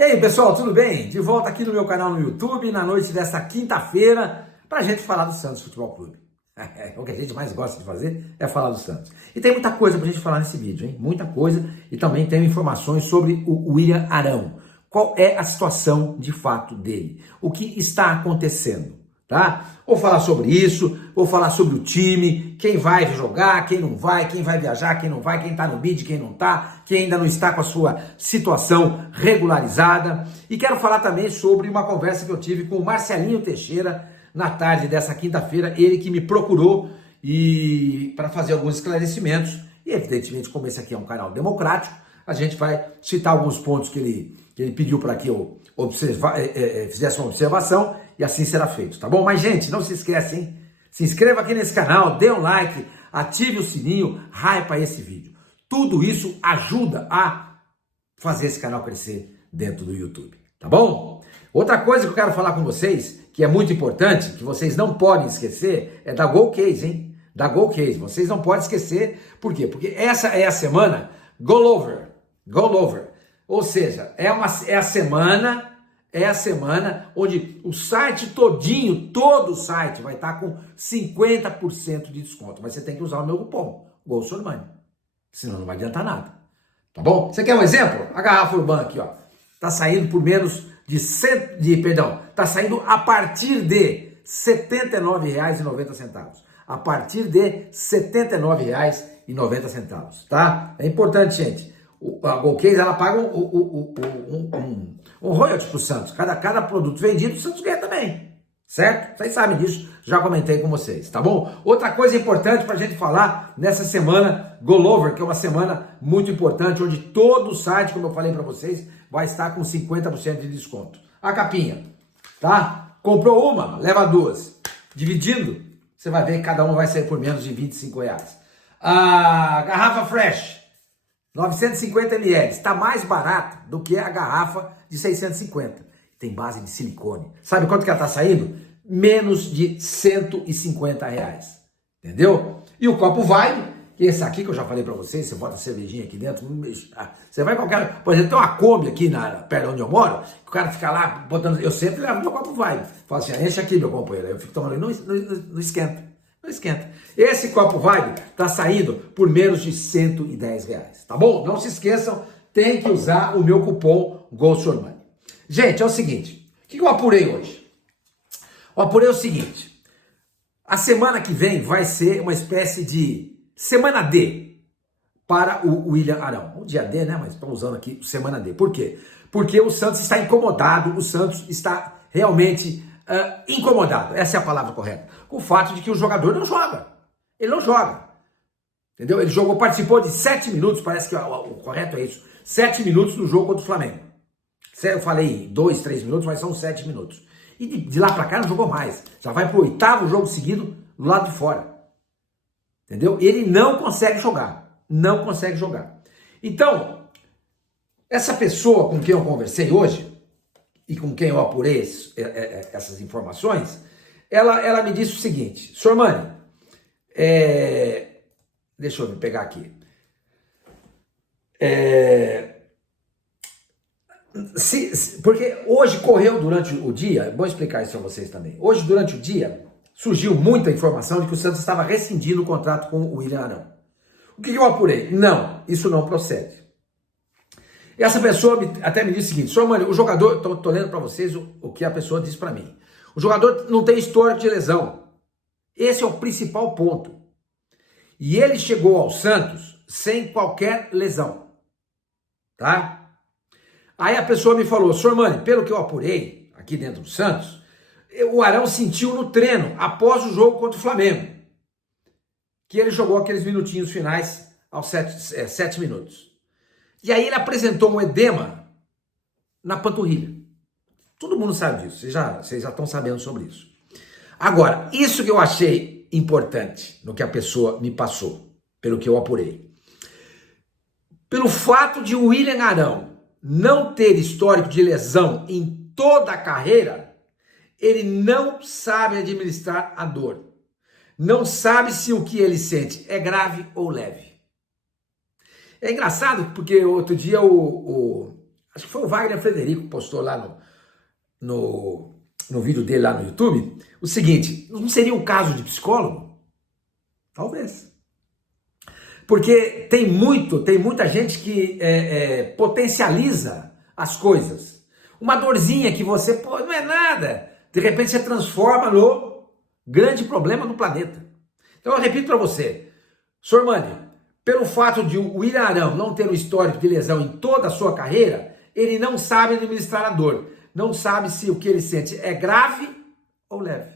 E aí, pessoal, tudo bem? De volta aqui no meu canal no YouTube, na noite desta quinta-feira, pra gente falar do Santos Futebol Clube. O que a gente mais gosta de fazer é falar do Santos. E tem muita coisa pra gente falar nesse vídeo, hein? Muita coisa. E também tem informações sobre o William Arão. Qual é a situação de fato dele? O que está acontecendo, tá? Vou falar sobre isso, vou falar sobre o time, quem vai jogar, quem não vai, quem vai viajar, quem não vai, quem tá no bid, quem não tá, quem ainda não está com a sua situação regularizada. E quero falar também sobre uma conversa que eu tive com o Marcelinho Teixeira na tarde dessa quinta-feira, ele que me procurou e para fazer alguns esclarecimentos. E evidentemente, como esse aqui é um canal democrático, a gente vai citar alguns pontos que ele pediu para que eu fizesse uma observação e assim será feito, tá bom? Mas, gente, não se esquece, hein? Se inscreva aqui nesse canal, dê um like, ative o sininho, hypa esse vídeo. Tudo isso ajuda a fazer esse canal crescer dentro do YouTube, tá bom? Outra coisa que eu quero falar com vocês, que é muito importante, que vocês não podem esquecer, é da GoCase, hein? Da GoCase. Vocês não podem esquecer, por quê? Porque essa é a semana Golover. Ou seja, é a semana onde o site todinho, todo o site vai estar com 50% de desconto. Mas você tem que usar o meu cupom, GOLSORMANI. Senão não vai adiantar nada. Tá bom? Você quer um exemplo? A garrafa Urbana aqui, ó. Tá saindo por menos tá saindo a partir de R$ 79,90. A partir de R$ 79,90, tá? É importante, gente. A GoCase, ela paga um royalty pro Santos. Cada produto vendido, o Santos ganha também. Certo? Vocês sabem disso, já comentei com vocês, tá bom? Outra coisa importante pra gente falar nessa semana Golover, que é uma semana muito importante, onde todo o site, como eu falei pra vocês, vai estar com 50% de desconto. A capinha, tá? Comprou uma, leva duas. Dividindo, você vai ver que cada uma vai sair por menos de R$ 25. A garrafa Fresh, 950 ml, está mais barata do que a garrafa de 650. Tem base de silicone. Sabe quanto que ela está saindo? Menos de R$ 150. Entendeu? E o copo Vibe, que esse aqui que eu já falei para vocês, você bota a cervejinha aqui dentro, você vai em qualquer... Por exemplo, tem uma Kombi aqui perto onde eu moro, que o cara fica lá botando... Eu sempre levo meu copo Vibe. Falo assim, enche aqui, meu companheiro. Aí eu fico tomando, não esquenta. Não esquenta. Esse copo Vibe está saindo por menos de R$ 110. Tá bom? Não se esqueçam, tem que usar o meu cupom GOLSORMANI. Gente, é o seguinte, o que eu apurei hoje? Eu apurei o seguinte, a semana que vem vai ser uma espécie de semana D para o William Arão. O dia D, né? Mas estamos usando aqui semana D. Por quê? Porque o Santos está incomodado, o Santos está realmente incomodado, essa é a palavra correta, com o fato de que o jogador não joga. Ele não joga. Entendeu? Ele participou de 7 minutos, parece que o correto é isso, 7 minutos do jogo contra o Flamengo. Eu falei 2, 3 minutos, mas são 7 minutos. E de lá pra cá não jogou mais. Já vai pro 8º jogo seguido do lado de fora. Entendeu? Ele não consegue jogar. Não consegue jogar. Então, essa pessoa com quem eu conversei hoje, e com quem eu apurei essas informações, ela me disse o seguinte, Sormani, deixa eu me pegar aqui. Porque hoje correu durante o dia, vou explicar isso para vocês também. Hoje, durante o dia, surgiu muita informação de que o Santos estava rescindindo o contrato com o William Arão. O que eu apurei? Não, isso não procede. E essa pessoa até me disse o seguinte, Sormani, o jogador, estou lendo para vocês o que a pessoa disse para mim. O jogador não tem histórico de lesão. Esse é o principal ponto. E ele chegou ao Santos sem qualquer lesão. Tá? Aí a pessoa me falou, Sormani, pelo que eu apurei aqui dentro do Santos, o Arão sentiu no treino, após o jogo contra o Flamengo, que ele jogou aqueles minutinhos finais aos 7 minutos. E aí ele apresentou um edema na panturrilha. Todo mundo sabe disso, vocês já estão sabendo sobre isso. Agora, isso que eu achei importante no que a pessoa me passou, pelo que eu apurei. Pelo fato de o William Arão não ter histórico de lesão em toda a carreira, ele não sabe administrar a dor. Não sabe se o que ele sente é grave ou leve. É engraçado porque outro dia acho que foi o Wagner Frederico que postou lá no vídeo dele lá no YouTube, o seguinte: não seria um caso de psicólogo? Talvez. Porque tem muita gente que potencializa as coisas. Uma dorzinha que você, pô, não é nada, de repente você transforma no grande problema do planeta. Então eu repito para você, Sormani, pelo fato de o William Arão não ter um histórico de lesão em toda a sua carreira, ele não sabe administrar a dor, não sabe se o que ele sente é grave ou leve.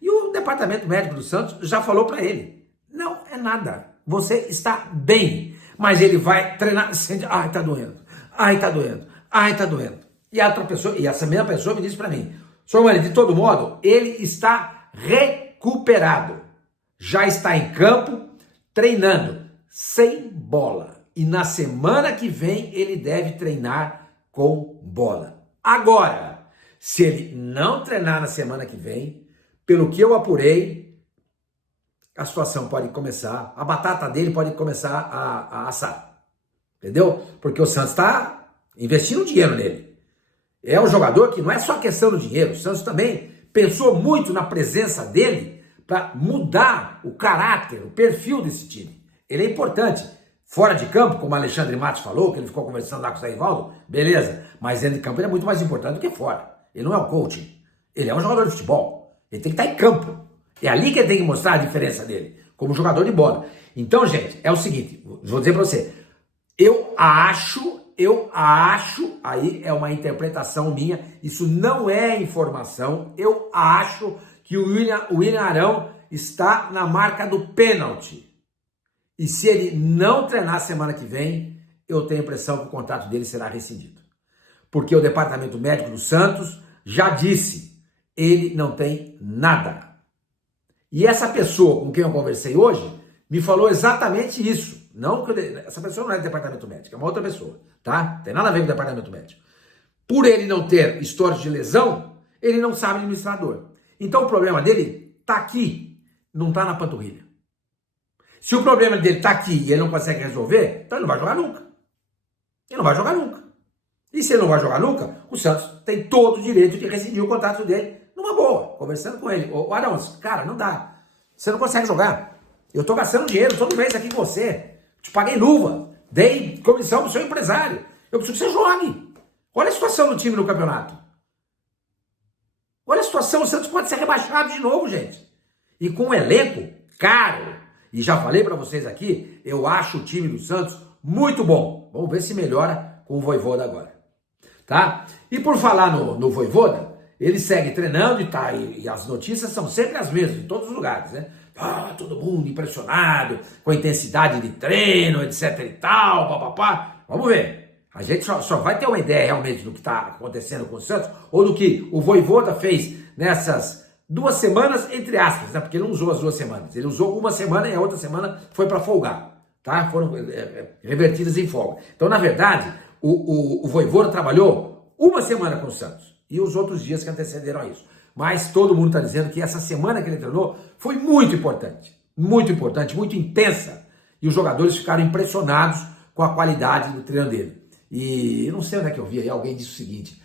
E o departamento médico do Santos já falou para ele, não é nada, você está bem, mas ele vai treinar, sente, ai tá doendo, ai tá doendo, ai tá doendo. E a outra pessoa, e essa mesma pessoa me disse para mim, Sormani, de todo modo, ele está recuperado, já está em campo, treinando, sem bola. E na semana que vem ele deve treinar com bola. Agora, se ele não treinar na semana que vem, pelo que eu apurei, a situação pode começar, a batata dele pode começar a assar. Entendeu? Porque o Santos está investindo dinheiro nele. É um jogador que não é só questão do dinheiro, o Santos também pensou muito na presença dele para mudar o caráter, o perfil desse time. Ele é importante. Fora de campo, como o Alexandre Matos falou, que ele ficou conversando lá com o Zé Rivaldo, beleza, mas dentro de campo ele é muito mais importante do que fora. Ele não é um coach, ele é um jogador de futebol. Ele tem que estar em campo. É ali que ele tem que mostrar a diferença dele, como jogador de bola. Então, gente, é o seguinte, vou dizer para você, eu acho, aí é uma interpretação minha, isso não é informação, eu acho que o William Arão está na marca do pênalti. E se ele não treinar semana que vem, eu tenho a impressão que o contrato dele será rescindido. Porque o departamento médico do Santos já disse, ele não tem nada. E essa pessoa com quem eu conversei hoje me falou exatamente isso. Não que essa pessoa não é do departamento médico, é uma outra pessoa, tá? Tem nada a ver com o departamento médico. Por ele não ter história de lesão, ele não sabe administrar a dor. Então o problema dele tá aqui, não tá na panturrilha. Se o problema dele tá aqui e ele não consegue resolver, então ele não vai jogar nunca. Ele não vai jogar nunca. E se ele não vai jogar nunca, o Santos tem todo o direito de rescindir o contrato dele numa boa, conversando com ele. Ô Arão, cara, não dá. Você não consegue jogar. Eu tô gastando dinheiro todo mês aqui com você. Te paguei luva, dei comissão pro seu empresário. Eu preciso que você jogue. Olha a situação do time no campeonato. Olha a situação, o Santos pode ser rebaixado de novo, gente. E com um elenco caro. E já falei para vocês aqui, eu acho o time do Santos muito bom. Vamos ver se melhora com o Vojvoda agora. Tá? E por falar no Vojvoda, ele segue treinando e as notícias são sempre as mesmas, em todos os lugares, né? Todo mundo impressionado com a intensidade de treino, etc e tal, papapá. Vamos ver. A gente só vai ter uma ideia realmente do que está acontecendo com o Santos, ou do que o Vojvoda fez nessas 2 semanas, entre aspas, né? Porque ele não usou as 2 semanas. Ele usou uma semana e a outra semana foi para folgar, tá? Foram revertidas em folga. Então, na verdade, o Vojvoda trabalhou 1 semana com o Santos e os outros dias que antecederam a isso. Mas todo mundo está dizendo que essa semana que ele treinou foi muito importante, muito intensa. E os jogadores ficaram impressionados com a qualidade do treino dele. E eu não sei onde é que eu vi aí, alguém disse o seguinte,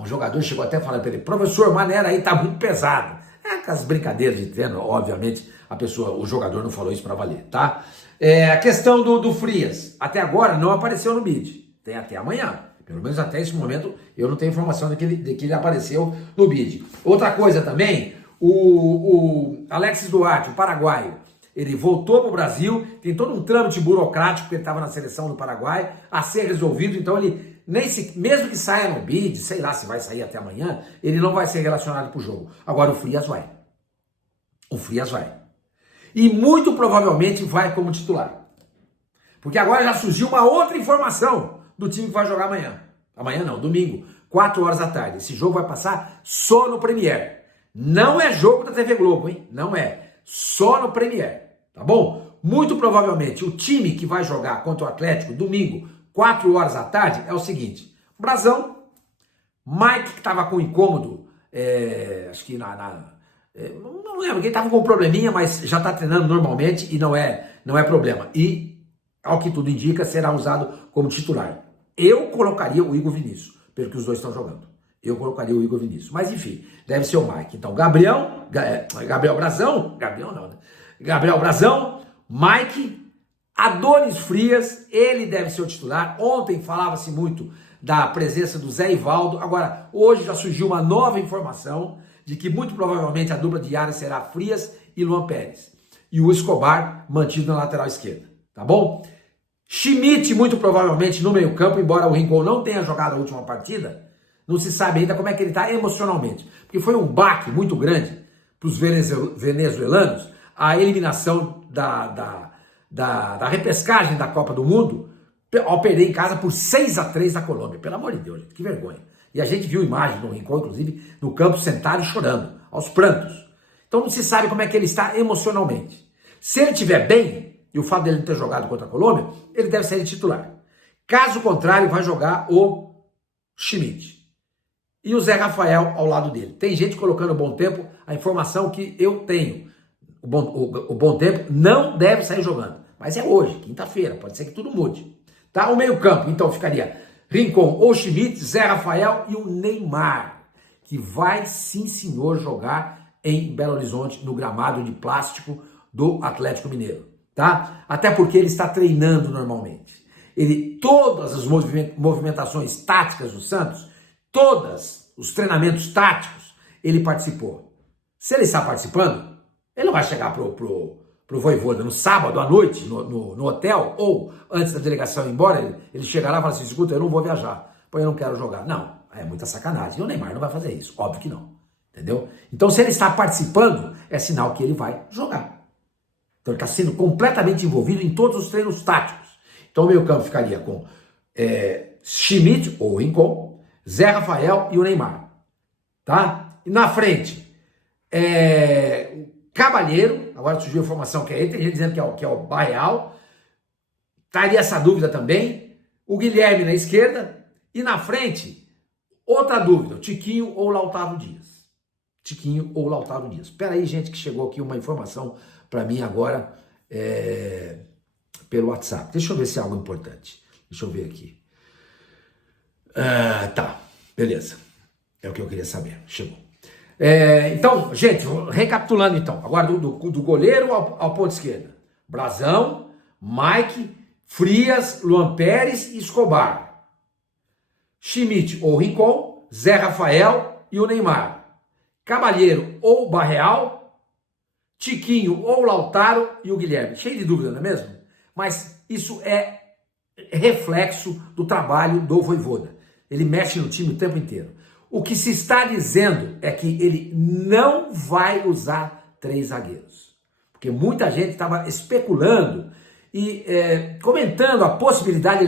o jogador chegou até falando para ele, professor, maneira aí tá muito pesado. Com as brincadeiras de treino, obviamente, o jogador não falou isso para valer, tá? A questão do Frias, até agora não apareceu no bid, tem até amanhã. Pelo menos até esse momento eu não tenho informação de que ele apareceu no bid. Outra coisa também, o Alexis Duarte, o paraguaio, ele voltou para o Brasil, tem todo um trâmite burocrático, porque ele estava na seleção do Paraguai, a ser resolvido, então ele, mesmo que saia no bid, sei lá se vai sair até amanhã, ele não vai ser relacionado para o jogo. Agora o Frias vai. O Frias vai. E muito provavelmente vai como titular. Porque agora já surgiu uma outra informação do time que vai jogar amanhã. Amanhã não, domingo, 4 horas da tarde. Esse jogo vai passar só no Premiere. Não é jogo da TV Globo, hein? Não é. Só no Premiere, tá bom? Muito provavelmente o time que vai jogar contra o Atlético domingo, 4 horas da tarde, é o seguinte. Brazão, Mike que estava com incômodo, acho que não lembro, quem estava com um probleminha, mas já está treinando normalmente e não é problema. E, ao que tudo indica, será usado como titular. Eu colocaria o Igor Vinícius, pelo que os dois estão jogando. Eu colocaria o Igor Vinícius. Mas enfim, deve ser o Mike. Então, Gabriel Brazão, Gabriel não, né? Gabriel Brazão, Mike, Adonis Frias, ele deve ser o titular. Ontem falava-se muito da presença do Zé Ivaldo. Agora, hoje já surgiu uma nova informação de que muito provavelmente a dupla de área será Frias e Luan Pérez. E o Escobar mantido na lateral esquerda, tá bom? Schmidt muito provavelmente no meio campo, embora o Rincon não tenha jogado a última partida, não se sabe ainda como é que ele está emocionalmente. Porque foi um baque muito grande para os venezuelanos a eliminação da repescagem da Copa do Mundo ao perder em casa por 6-3 da Colômbia. Pelo amor de Deus, gente, que vergonha. E a gente viu imagem do Rincon, inclusive, no campo sentado e chorando, aos prantos. Então não se sabe como é que ele está emocionalmente. Se ele estiver bem, e o fato dele não ter jogado contra a Colômbia, ele deve ser titular. Caso contrário, vai jogar o Schmidt. E o Zé Rafael ao lado dele. Tem gente colocando o Bom Tempo, a informação que eu tenho. O Bom Tempo não deve sair jogando. Mas é hoje, quinta-feira, pode ser que tudo mude. Tá? O meio campo, então, ficaria Rincon ou Schmidt, Zé Rafael e o Neymar, que vai, sim senhor, jogar em Belo Horizonte, no gramado de plástico do Atlético Mineiro. Tá? Até porque ele está treinando normalmente. Todas as movimentações táticas do Santos, todos os treinamentos táticos, ele participou. Se ele está participando, ele não vai chegar pro Vojvoda no sábado à noite, no hotel, ou antes da delegação ir embora, ele chegará lá e falar assim, escuta, eu não vou viajar, pois eu não quero jogar. Não, é muita sacanagem. E o Neymar não vai fazer isso, óbvio que não. Entendeu? Então, se ele está participando, é sinal que ele vai jogar. Então, ele está sendo completamente envolvido em todos os treinos táticos. Então, o meio campo ficaria com Schmidt, ou Rincon, Zé Rafael e o Neymar. Tá? E na frente, Cabalheiro, agora surgiu a informação que é ele, tem gente dizendo que é o Barreal. Estaria essa dúvida também. O Guilherme na esquerda. E na frente, outra dúvida, Tiquinho ou Lautaro Dias. Tiquinho ou Lautaro Dias. Espera aí, gente, que chegou aqui uma informação para mim agora pelo WhatsApp. Deixa eu ver se é algo importante. Deixa eu ver aqui. Tá, beleza. É o que eu queria saber. Chegou. Então, gente, recapitulando então. Agora do goleiro ao ponto esquerda. Brazão, Mike, Frias, Luan Pérez e Escobar. Schmidt ou Rincon, Zé Rafael e o Neymar. Cabalheiro ou Barreal, Tiquinho ou Lautaro e o Guilherme. Cheio de dúvida, não é mesmo? Mas isso é reflexo do trabalho do Vojvoda. Ele mexe no time o tempo inteiro. O que se está dizendo é que ele não vai usar 3 zagueiros. Porque muita gente estava especulando e comentando a possibilidade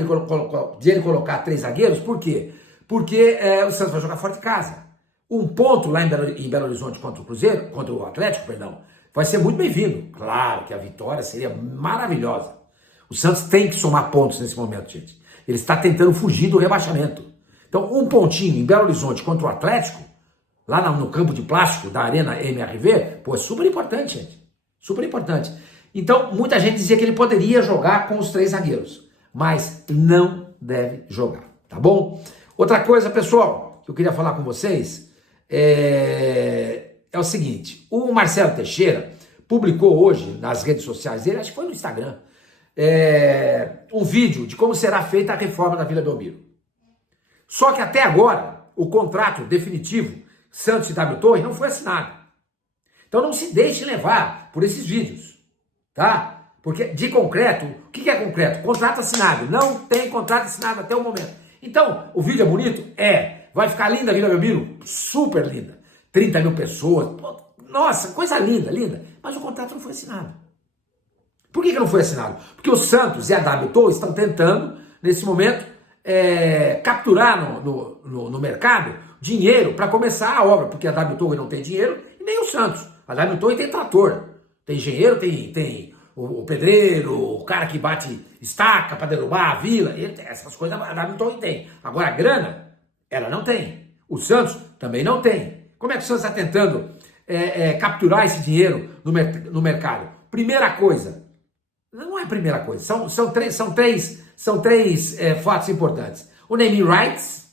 de ele colocar 3 zagueiros. Por quê? Porque o Santos vai jogar fora de casa. Um ponto lá em Belo Horizonte contra o Atlético, vai ser muito bem-vindo. Claro que a vitória seria maravilhosa. O Santos tem que somar pontos nesse momento, gente. Ele está tentando fugir do rebaixamento. Então, um pontinho em Belo Horizonte contra o Atlético, lá no campo de plástico da Arena MRV, pô, é super importante, gente. Super importante. Então, muita gente dizia que ele poderia jogar com os 3 zagueiros, mas não deve jogar, tá bom? Outra coisa, pessoal, que eu queria falar com vocês é o seguinte: o Marcelo Teixeira publicou hoje nas redes sociais dele, acho que foi no Instagram, um vídeo de como será feita a reforma da Vila Belmiro. Só que até agora, o contrato definitivo Santos e W Torre não foi assinado. Então não se deixe levar por esses vídeos, tá? Porque de concreto, o que é concreto? Contrato assinado. Não tem contrato assinado até o momento. Então, o vídeo é bonito? Vai ficar linda a Vila Belmiro? Super linda. 30 mil pessoas. Nossa, coisa linda, linda. Mas o contrato não foi assinado. Por que não foi assinado? Porque o Santos e a W Torre estão tentando, nesse momento, capturar no mercado dinheiro para começar a obra, porque a W Torre não tem dinheiro e nem o Santos. A W Torre tem trator, tem engenheiro, tem o pedreiro, o cara que bate estaca para derrubar a vila, essas coisas a W Torre tem. Agora a grana, ela não tem. O Santos também não tem. Como é que o Santos está tentando capturar esse dinheiro no mercado? Primeira coisa, não é a primeira coisa, são três fatos importantes. o naming rights,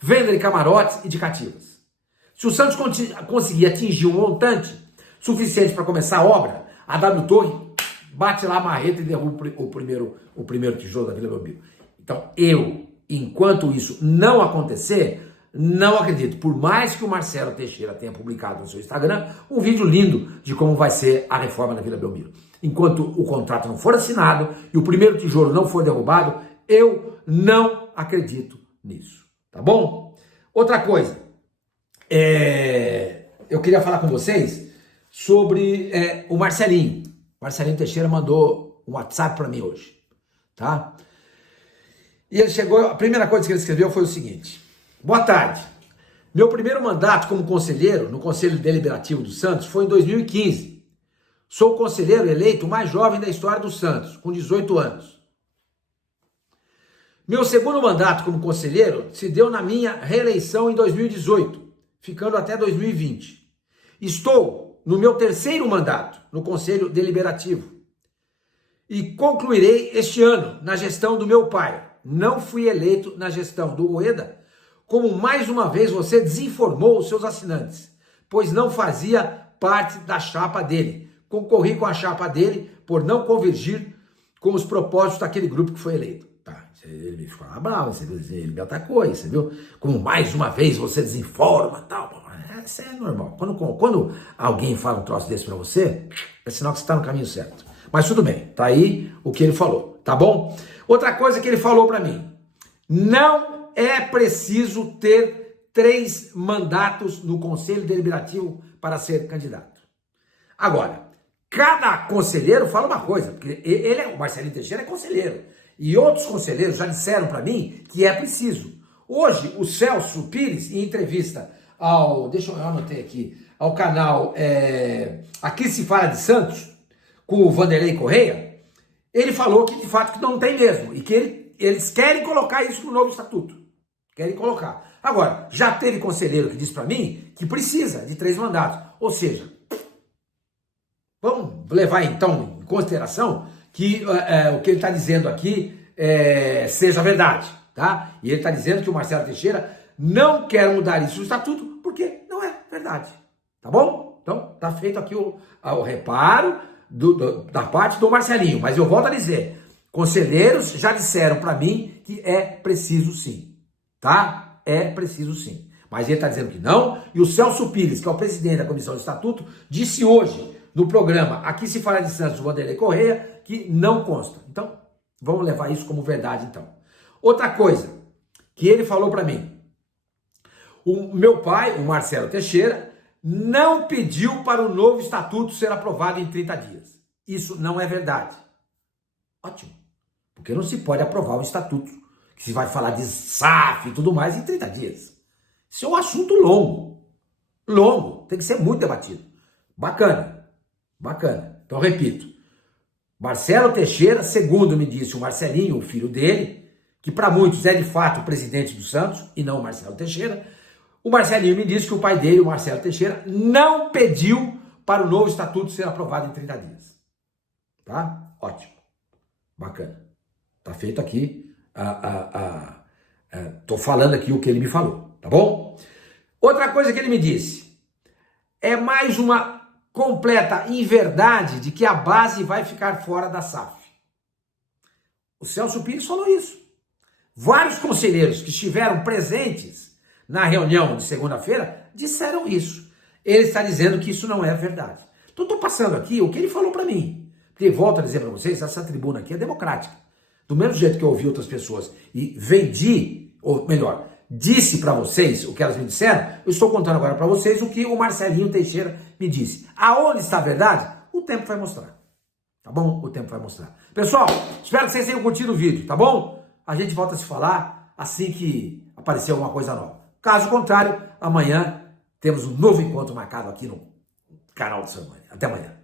venda de camarotes e de cativas. Se o Santos conseguir atingir um montante suficiente para começar a obra, a W Torre bate lá a marreta e derruba o primeiro tijolo da Vila Belmiro. Então, enquanto isso não acontecer, não acredito. Por mais que o Marcelo Teixeira tenha publicado no seu Instagram um vídeo lindo de como vai ser a reforma da Vila Belmiro. Enquanto o contrato não for assinado e o primeiro tijolo não for derrubado, eu não acredito nisso. Tá bom? Outra coisa, eu queria falar com vocês sobre o Marcelinho. O Marcelinho Teixeira mandou um WhatsApp para mim hoje, tá? E ele chegou, a primeira coisa que ele escreveu foi o seguinte: boa tarde, meu primeiro mandato como conselheiro no Conselho Deliberativo do Santos foi em 2015. Sou o conselheiro eleito mais jovem da história do Santos, com 18 anos. Meu segundo mandato como conselheiro se deu na minha reeleição em 2018, ficando até 2020. Estou no meu terceiro mandato no Conselho Deliberativo e concluirei este ano na gestão do meu pai. Não fui eleito na gestão do Rueda, como mais uma vez você desinformou os seus assinantes, pois não fazia parte da chapa dele. Concorri com a chapa dele por não convergir com os propósitos daquele grupo que foi eleito. Tá, ele me ficou bravo, ele me atacou aí, você viu? Como mais uma vez você desinforma e tal. Isso é normal. Quando alguém fala um troço desse pra você, é sinal que você tá no caminho certo. Mas tudo bem, tá aí o que ele falou, tá bom? Outra coisa que ele falou pra mim: não é preciso ter 3 mandatos no Conselho Deliberativo para ser candidato. Agora, cada conselheiro fala uma coisa, porque o Marcelinho Teixeira é conselheiro, e outros conselheiros já disseram para mim que é preciso. Hoje, o Celso Pires, em entrevista deixa eu anotar aqui, ao canal Aqui Se Fala de Santos, com o Vanderlei Correia, ele falou que de fato que não tem mesmo, e que eles querem colocar isso no novo estatuto. Querem colocar. Agora, já teve conselheiro que disse para mim que precisa de 3 mandatos, ou seja, vamos levar então em consideração que o que ele está dizendo aqui seja verdade, tá? E ele está dizendo que o Marcelo Teixeira não quer mudar isso no estatuto porque não é verdade, tá bom? Então tá feito aqui o reparo da parte do Marcelinho, mas eu volto a dizer, conselheiros já disseram para mim que é preciso sim, tá? É preciso sim. Mas ele está dizendo que não, e o Celso Pires, que é o presidente da Comissão de Estatuto, disse hoje no programa Aqui Se Fala de Santos, do Vanderlei Correia, que não consta. Então, vamos levar isso como verdade, então. Outra coisa que ele falou para mim: o meu pai, o Marcelo Teixeira, não pediu para o novo estatuto ser aprovado em 30 dias. Isso não é verdade. Ótimo. Porque não se pode aprovar um estatuto que se vai falar de SAF e tudo mais em 30 dias. Isso é um assunto longo. Longo. Tem que ser muito debatido. Bacana. Bacana. Então, repito. Marcelo Teixeira, segundo me disse o Marcelinho, o filho dele, que para muitos é de fato o presidente do Santos e não o Marcelo Teixeira, o Marcelinho me disse que o pai dele, o Marcelo Teixeira, não pediu para o novo estatuto ser aprovado em 30 dias. Tá? Ótimo. Bacana. Tá feito aqui. Tô falando aqui o que ele me falou. Tá bom? Outra coisa que ele me disse. É mais uma completa inverdade de que a base vai ficar fora da SAF. O Celso Pires falou isso. Vários conselheiros que estiveram presentes na reunião de segunda-feira disseram isso. Ele está dizendo que isso não é verdade. Então, estou passando aqui o que ele falou para mim. Porque, volto a dizer para vocês, essa tribuna aqui é democrática. Do mesmo jeito que eu ouvi outras pessoas e vendi, ou melhor, disse para vocês o que elas me disseram, eu estou contando agora para vocês o que o Marcelinho Teixeira me disse. Aonde está a verdade? O tempo vai mostrar. Tá bom? O tempo vai mostrar. Pessoal, espero que vocês tenham curtido o vídeo, tá bom? A gente volta a se falar assim que aparecer alguma coisa nova. Caso contrário, amanhã temos um novo encontro marcado aqui no canal do Samani. Até amanhã.